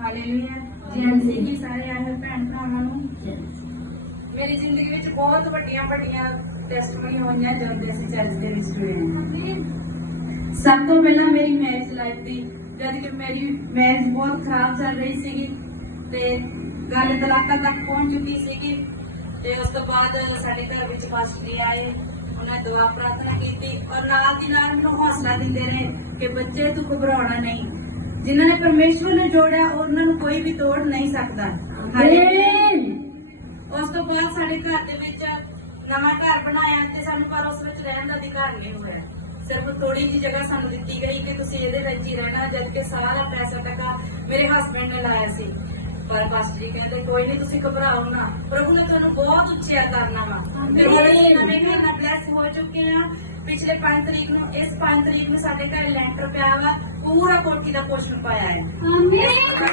Hallelujah ਜੀ ਜੀ ਸਾਰੇ ਆਏ ਹੋਏ ਭੈਣ ਭਰਾਵਾਂ ਨੂੰ। ਮੇਰੀ ਜ਼ਿੰਦਗੀ ਵਿੱਚ ਬਹੁਤ ਵੱਡੀਆਂ ਵੱਡੀਆਂ ਟੈਸਟਮਨੀ ਹੋਈਆਂ ਜਦੋਂ ਅਸੀਂ ਚਰਚ ਦੇ ਵਿੱਚ ਹਾਂ। ਸਭ ਤੋਂ ਪਹਿਲਾਂ ਮੇਰੀ ਮੈਰਿਜ ਲਾਈਫ ਦੀ ਜਦ ਕਿ ਮੇਰੀ ਮੈਰਿਜ ਬਹੁਤ ਖਰਾਬ ਚੱਲ ਰਹੀ ਸੀਗੀ ਤੇ ਗੱਲ ਤਲਾਕਾਂ ਤੱਕ ਪਹੁੰਚ ਚੁੱਕੀ ਸੀਗੀ। ਤੇ ਉਸ ਤੋਂ ਬਾਅਦ ਸਾਡੇ ਘਰ ਵਿੱਚ ਪਾਸਟਰ ਆਏ ਉਹਨਾਂ ਦੁਆ ਪ੍ਰਾਰਥਨਾ ਕੀਤੀ ਔਰ ਨਾਲ ਦੀ ਨਾਲ ਮੈਨੂੰ ਹੌਸਲਾ ਦਿੰਦੇ ਰਹੇ ਕਿ ਬੱਚੇ ਤੂੰ ਘਬਰਾਉਣਾ ਨਹੀਂ। ਜਿਨ੍ਹਾਂ ਨੇ ਪਰਮੇਸ਼ਵਰ ਨੇ ਜੋੜਿਆ ਉਹਨਾਂ ਨੂੰ ਕੋਈ ਵੀ ਤੋੜ ਨਹੀਂ ਸਕਦਾ। ਉਸ ਤੋਂ ਬਾਅਦ ਸਾਡੇ ਘਰ ਦੇ ਵਿੱਚ ਨਵਾਂ ਘਰ ਬਣਾਇਆ ਤੇ ਸਾਨੂੰ ਪਰ ਉਸ ਵਿੱਚ ਰਹਿਣ ਦਾ ਅਧਿਕਾਰ ਨਹੀਂ ਹੋਇਆ ਸਿਰਫ ਥੋੜੀ ਜਿਹੀ ਜਗ੍ਹਾ ਸਾਨੂੰ ਦਿੱਤੀ ਗਈ ਕਿ ਤੁਸੀਂ ਇਹਦੇ ਵਿੱਚ ਹੀ ਰਹਿਣਾ ਜਦ ਕਿ ਸਾਰਾ ਪੈਸਾ ਟਕਾ ਮੇਰੇ ਹਸਬੰਡ ਨੇ ਲਾਇਆ ਸੀ। ਪਰ ਪਾਸਟਰ ਜੀ ਕਹਿੰਦੇ ਕੋਈ ਨਹੀਂ ਤੁਸੀਂ ਘਬਰਾਓ ਨਾ। ਪ੍ਰਭੂ ਨੇ ਤੁਹਾਨੂੰ ਬਹੁਤ ਉੱਚਿਆ ਕਰਨਾ ਵਾ। ਤੇ ਹੁਣ ਅਸੀਂ ਨਵੇਂ ਘਰ ਨਾਲ ਬਲੈਸ ਹੋ ਚੁੱਕੇ ਆ ਪਿਛਲੇ 5 ਤਰੀਕ ਨੂੰ ਇਸ 5 ਤਰੀਕ ਨੂੰ ਸਾਡੇ ਘਰ ਲੈਂਟਰ ਪਿਆ ਵਾ। ਪੂਰਾ ਕੋਠੀ ਦਾ ਪੋਸ਼ਣ ਪਾਇਆ ਹੈ। ਹਾਲੇਲੂਇਆ